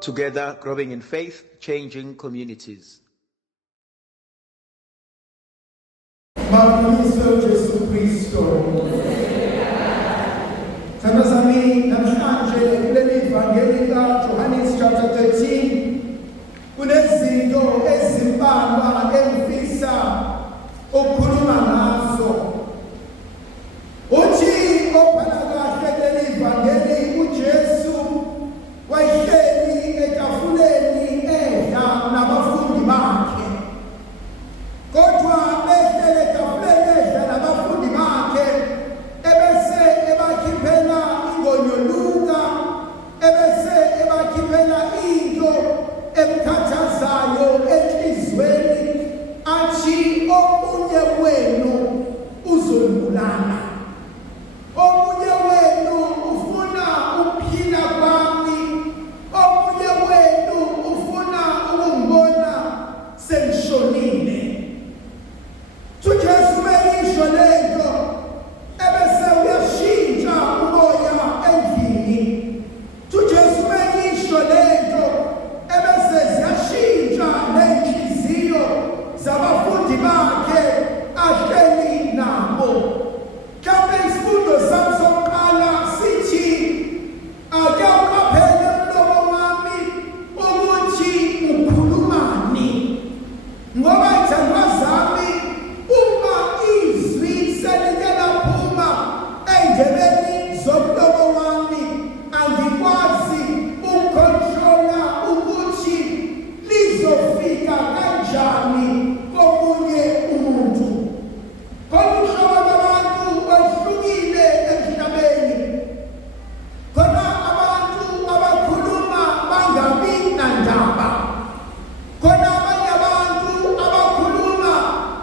Together, growing in faith, changing communities. Mabuyiso Jesu Kristo. Thandwa zami namhlanje kuleli vangeli kaJohannes chapter 13 kunezinto ezimbalwa engifisa ukukhuluma ngazo. Uthi obhala kahle leli vangeli uJesu wayehleli etafuleni edla nabafundi bakhe. Kodwa behlele etafuleni edla nabafundi bakhe ebese ebakhiphela ingonyoluka, ebese ebakhiphela into emkhathazayo enhlizweni athi omunye wenu uzombulala. Omunye wenu ufuna ukuphila kwami, omunye wenu ufuna ukungibona sengishonile. uJesu meyisho lento ebese uyashintsha umoya endlini. uJesu meyisho lento ebese ziyashintsha nenhliziyo zabafundi bakhe ahleli nabo. Mhlawumbe isifundo sami sokuqala sithi ake uqaphele mlomo wami ukuthi ukhulumani, ngoba ithandwa zami uma izwi selike laphuma ey'ndebeni zomlomo wami angikwazi ukukontrola ukuthi lizofika kanjani komunye umuntu. Khona uhlobo lwabantu bahlukile emhlabeni. Khona abantu abakhuluma bangabi nandaba. Khona abanye abantu abakhuluma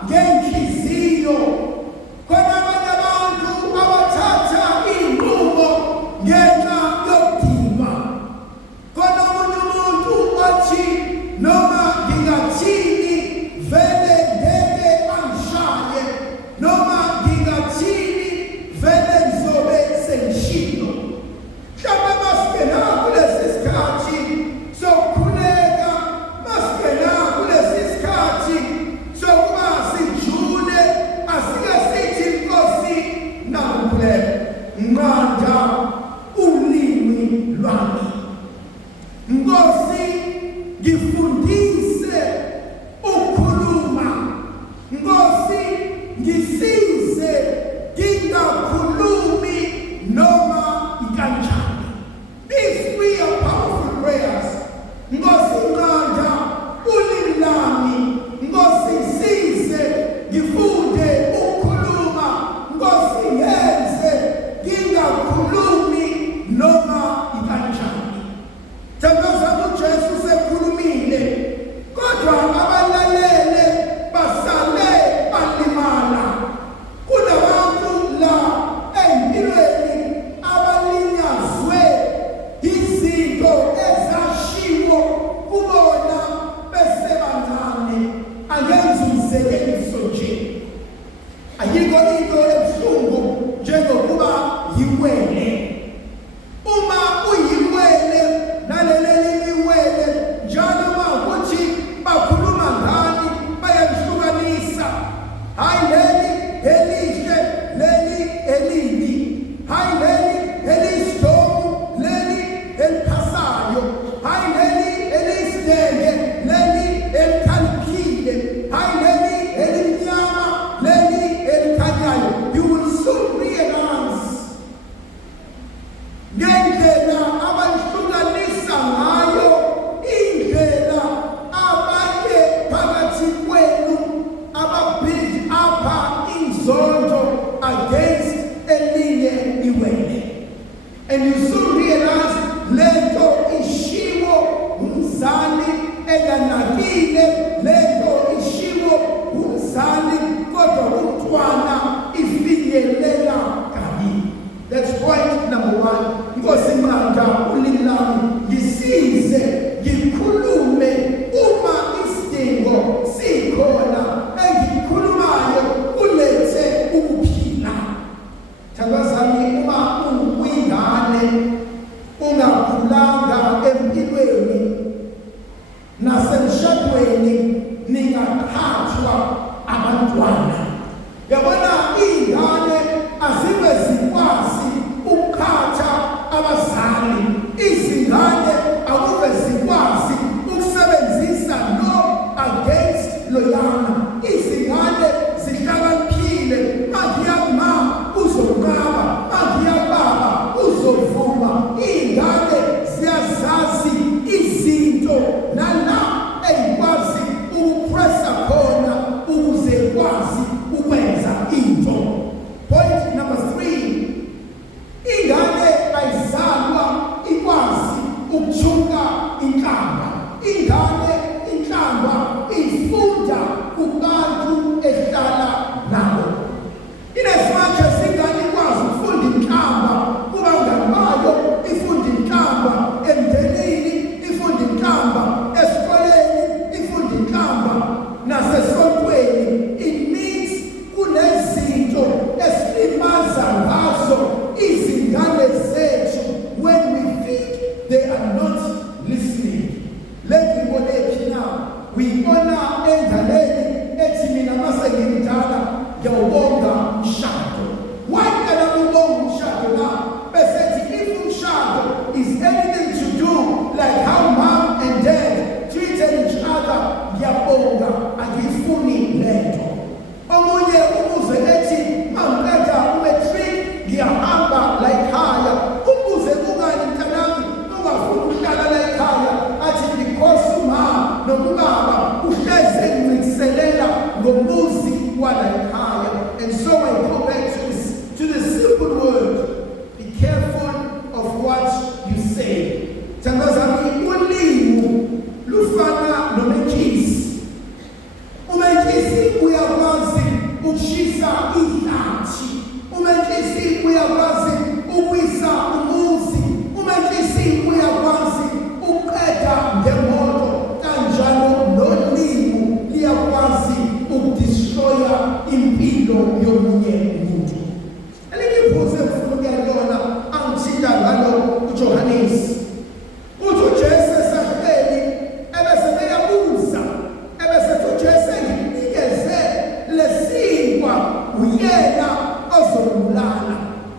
ngenhliziyo. Khona abanye abantu abathatha iy'nqumo ngenxa yokudinwa. Khona omunye umuntu othi noma ngingathini vele ngeke angishaye, noma ngingathini vele ngizobe sengishilo. Mhlawumbe masingena kulesi sikhathi sokukhuleka, masingena kulesi sikhathi sokuba sijule, asike sithi Nkosi nakukhuleka. Nqanda ulimi lwami. Nkosi ngifundise ukukhuluma. Nkosi ngisize ngingakhulumi noma ikanjani. These three are powerful prayers. Nkosi nqanda ulimi lami. Nkosi ngisize ngifunde ukukhuluma. Nkosi yenze ngingakhulumi noma ikanjani. Thandwa zami uJesu sekhulumile, kodwa abalalele basale balimala. Kunabantu la empilweni abalinyazwe izinto ezashiwo kubona besebancane. Angenza umzekeliso nje. Ayikho into ebuhlungu njengokuba yiwele. Uma uyiwele naleli liwele njalo ukuthi bakhuluma ngani bayahlukanisa. Hayi leli elihle, leli elibi. Hayi leli elisidongo, leli eliphasayo. Hayi leli elisidenge, leli elikhaliphile. Hayi leli elimnyama, leli elikhanyayo. You will soon realize ngendlela abalihlukanisa ngayo indlela abanye phakathi kwenu ababhizi apha inzondo against elinye iwele. And you soon realize lento ishiwo umzali enganakile, lento ishiwo umzali kodwa umntwana ifinyelela kabi. That's point number one. Nkosi nqanda ulimi lami ngisize ngikhulume uma isidingo sikhona engikhulumayo kulethe ukuphila. Thandwa zami uma unguyingane ungakhulanga empilweni nasemshadweni ningakhathwa abantwana. Yabona ingane azibe zikwazi ukukhatha abazali, izingane akube zikwazi ukusebenzisa no against loyana. Izingane zihlakaniphile, makiya mama uzonqaba, makiya baba uzovuma. Ingane ziyazazi izinto nala eyikwazi ukupressa khona ukuze ikwazi ukwenza into. Point number 3, ingane ayizalwa ikwazi ukuthuka inhlamba. Ingane inhlamba ifunda kubantu ehlala nabo. Inesimanje singane ikwazi ukufunda inhlamba kubangani bayo, ifunda inhlamba emndenini, ifunda inhlamba esikoleni, ifunda inhlamba nasesontweni. It means kunezinto esilimaza ngazo izingane zethu. When we think they are not listening. Lengiboneki na uyibona endaleni ethi mina mase ngimdala ngiyawubonga umshado. Why can I ubonga umshado na? Bese if umshado is anything to do like how mom and dad treated each other, ngiyabonga, angifuni lento. Omunye umuze ethi mamqeda umetric ngiyahamba la ekhaya. Umuze kungani mntanami ungafuni ukuhlala la ekhaya? Athi because uma nobaba uhleze enciniselela ngomuzi wala ekhaya. And so I go back to the simple word, be careful of what you say. Thandazami, ulimi lufana nomethisi. Umethisi uyakwazi ukushisa ihlathi. Umethisi uyakwazi ukuwisa umuzi. Umethisi uyakwazi ukuqeda ngemoto. Kanjalo nolimi liyakwazi ukudestroya impilo yomunye umuntu. Elingiphuze mfuna ukuyalona angithinta ngalo uJohannes. Uthi uJesu esahleli ebese beyabuza, ebese uJesu nginikeze lesinkwa uyena ozombulala.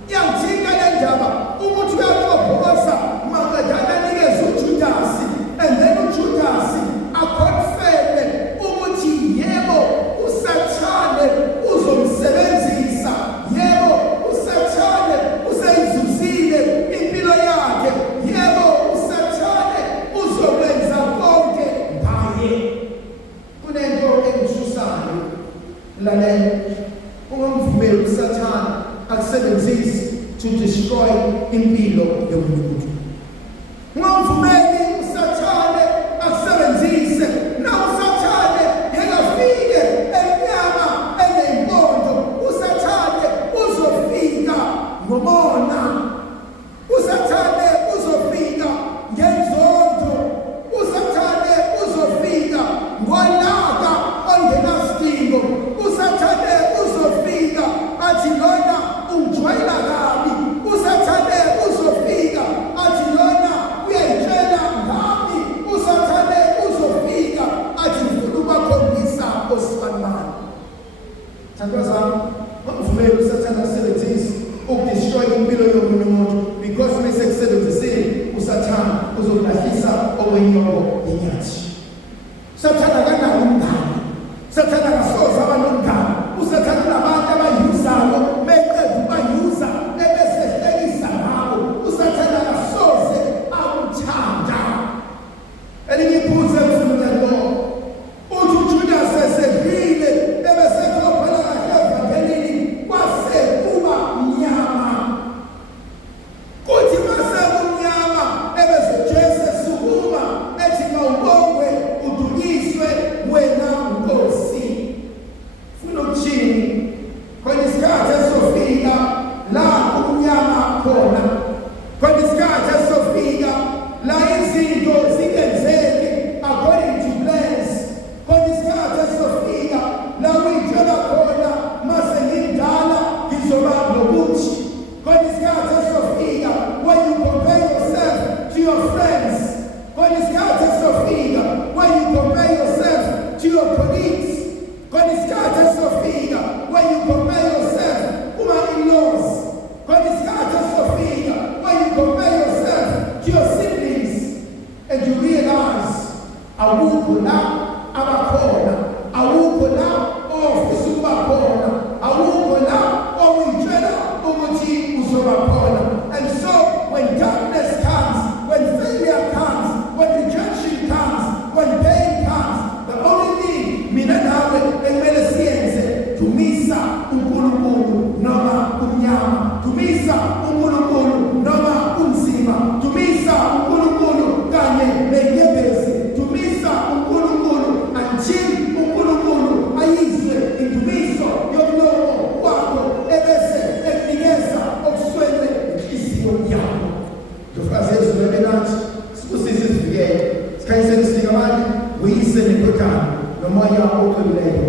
Yangithinta le ndaba ukuthi uyaqophoza maqedana nikeze uJudasi, and then uJudasi akonfirme ukuthi yebo uSathane uzomsebenzisa, yebo uSathane useyizuzile impilo yakhe, yebo uSathane uzokwenza konke ngaye. Kunento engithusayo lalela, ungamvumeli uSathane akusebenzise to destroy impilo yomuntu. Ungamvumeli uSathane akusebenzise na uSathane yengafike emnyama eneyimpondo. uSathane uzofika ngomona. uSathane uzofika ngenzondo. uSathane uzofika ngolaka ongenasidingo. uSathane uzofika athi lona ungijwayela kabi. uSathane uzofika athi lona uyayitshela ngami. uSathane uzofika athi ngifuna ukubakhombisa osifanele. Thandazami, ungivumeli uSathane asebenzise ukudestroy impilo yomunye umuntu, because mase kusebenzisile uSathane uzolahlisa okwenyoko yenyathi. uSathane akanawo umngane. uSathane akasoze aba nomngane. uSathane unabantu abayuzayo, beqeda ubayuza ebese ehlekisa ngabo. uSathane akasoze akuthanda. Elingiphuze mfuna ukuyalona, uthi uJudas esedlile ebese ekhophala kahle evangelini kwase kuba mnyama. Kuthi mase kumnyama ebese uJesu esukuma ethi mawubongwe udunyiswe wena Nkosi. Funa ukuthini? Khona isikhathi esofika la kumnyama khona. Khona isikhathi esofika la izinto zingenzeki according to plans. Khona isikhathi esofika la uyitshela khona mase ngidala ngizoba nokuthi. Khona isikhathi esofika when you compare yourself to your friends. Khona isikhathi esofika when you compare you realize awukho la abakhona, awukho la ofisa ukuba khona, awukho la owitshela ukuthi uzoba khona. And so when darkness comes, when failure comes, when rejection comes, when pain comes, the only thing mina nawe ekumele siyenze dumisa uNkulunkulu noma umnyama, dumisa uNkulunkulu noma unzima, dumisa uNkulunkulu kanye nenyembezi, dumisa uNkulunkulu until uNkulunkulu ayizwe indumiso yomlomo wakho ebese ekunikeza okuswele inhliziyo yakho. Ndofikazi ezwele nathi sikusise sivikele sikhanyise sifika manje uyise nekhothana nomoya oqinileyo